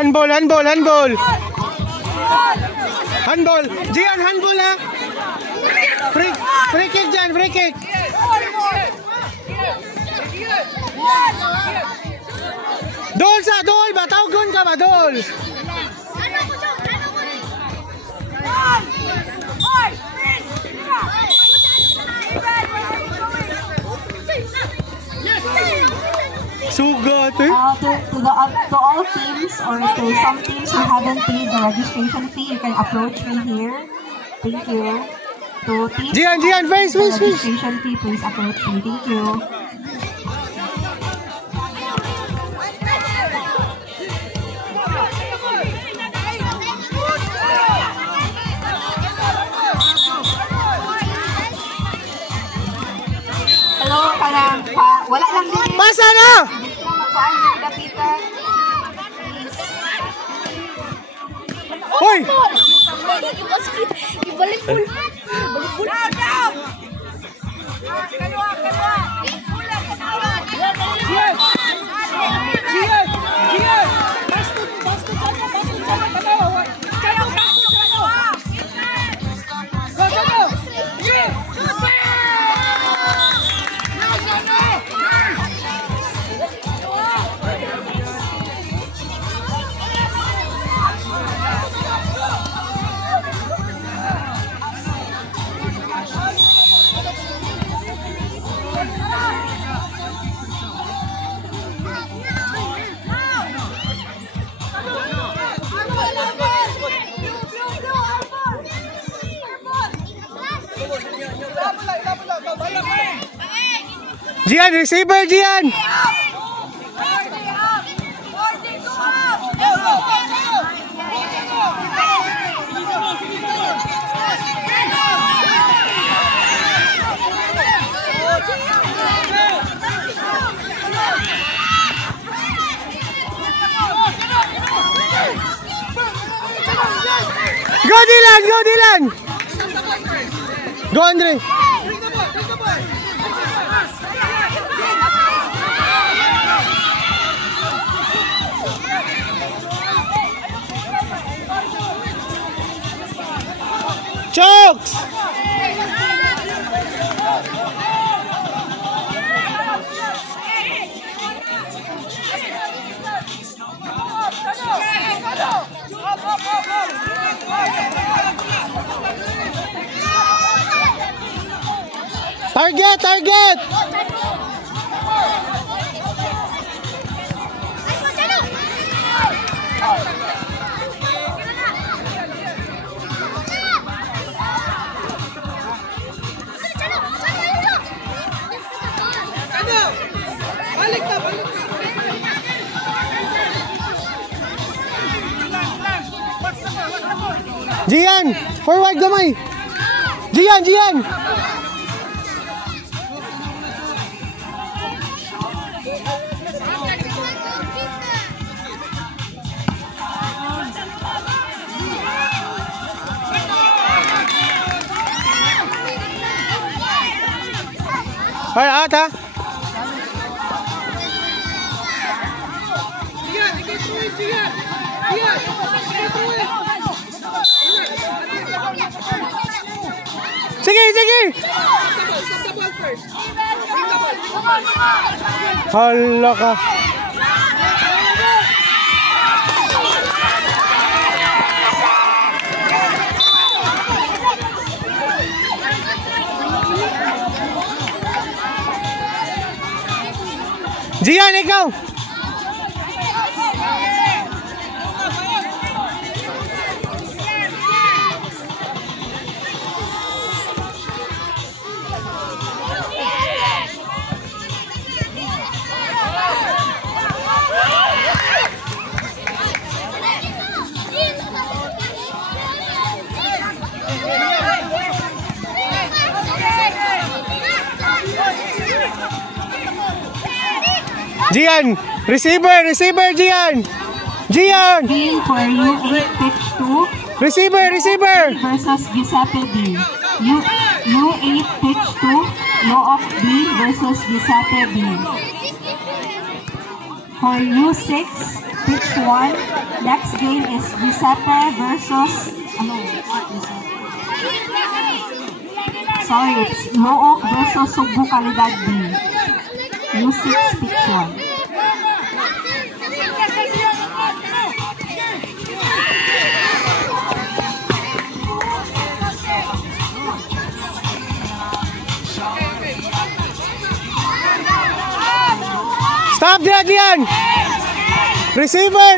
Handball, handball, handball. Handball. Gian, handball ha. Free kick dyan, free kick. Dol sa, dol ba? Tawgon ka ba, dol? Sugat eh. To all teams or to some teams who haven't paid the registration fee, you can approach me here. Thank you. To teams Gian, face. Registration fee, please approach me. Thank you. Hello, wala lang din. Pasa na! Hoy! Ibalik mo. Gian, receiver, Gian! Go Dylan! Go Dylan! Go Andre! Chokes! Target! Balik na. Gian! Forward gamay! Gian! Hoy, ata! Sige! Hala ka! Gian, ikaw! Gian! Receiver, Gian! Gian! Game for U8 pitch 2. Receiver! Versus Giuseppe B. U8 pitch 2. Law of B versus Giuseppe B. For U6, pitch 1. Next game is Giuseppe versus, sorry, it's Looc versus Subo Calidad B. U6, pitch 1. Stop dia Adrian. Receiver.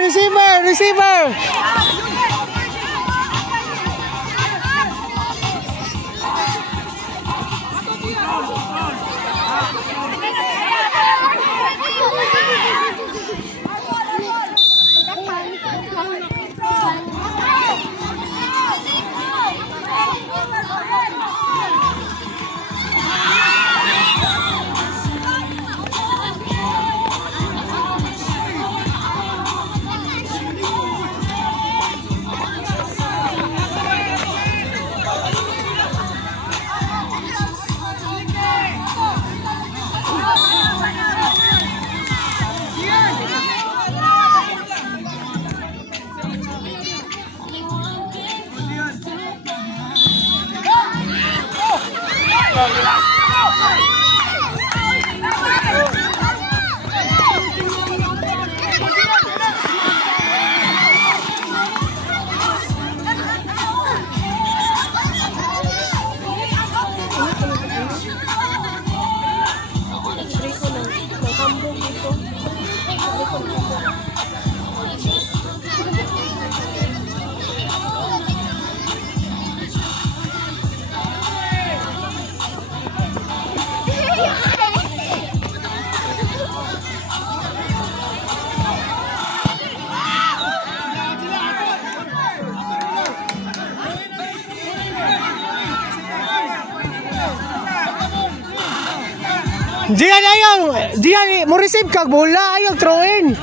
Diyan ayaw, diyan mo receive kag bola ayaw throw in.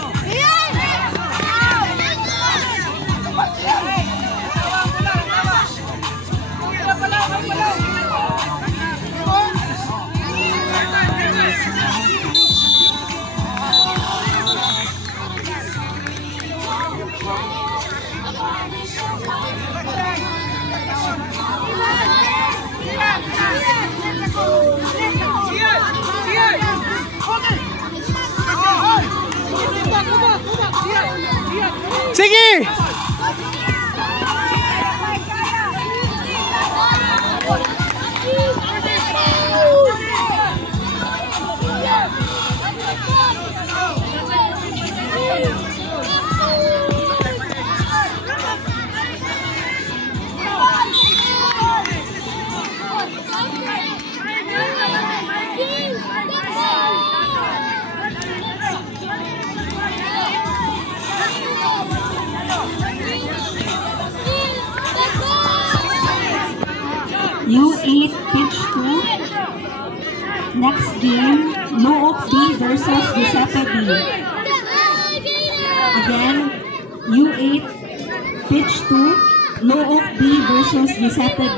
Sige! U8 pitch 2. Next game, Looc B versus Giuseppe B. Again, U8 pitch 2, Looc B versus Giuseppe B.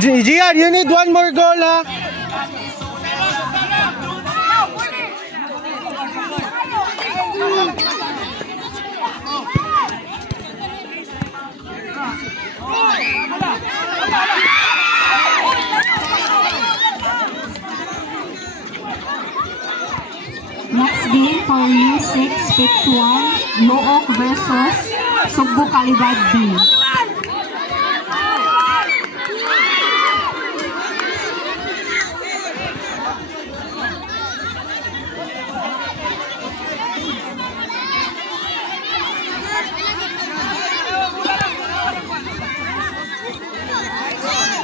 Gian, you need one more goal, ha? Next game for U6 pitch 1, Looc versus Subo Calidad B.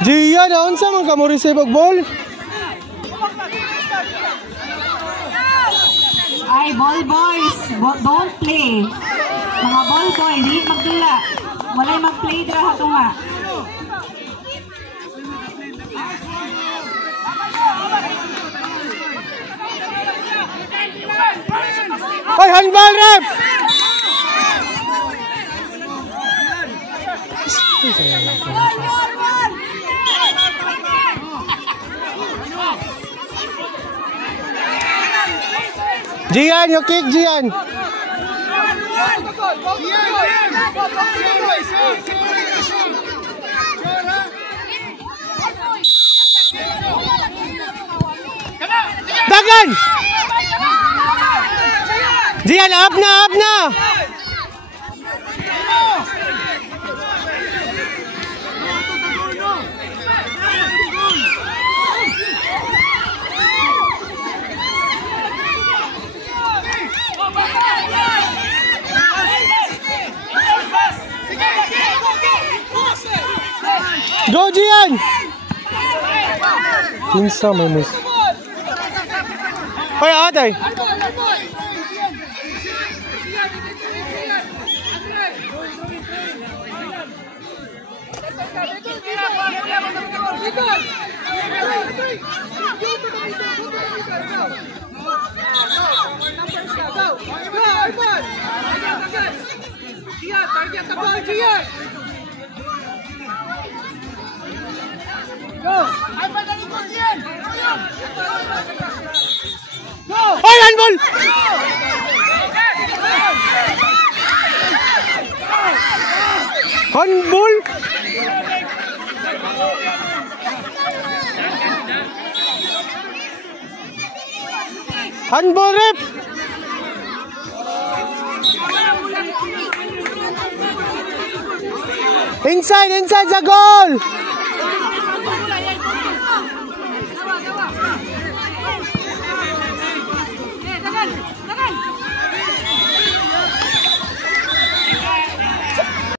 Diyan, unsa man ka mo receive og ball? Ay, ball boys, don't play. Mga ball boy, di magdula. Walay mag-play dira hato nga. Ay, handball ref! Gian, you kick Gian. Dagan! Gian, up na, up na! Go, Gian! Kinsa may mus. Hoy, atay! Hoy, handball! Handball? Handball rep! Inside, inside the goal!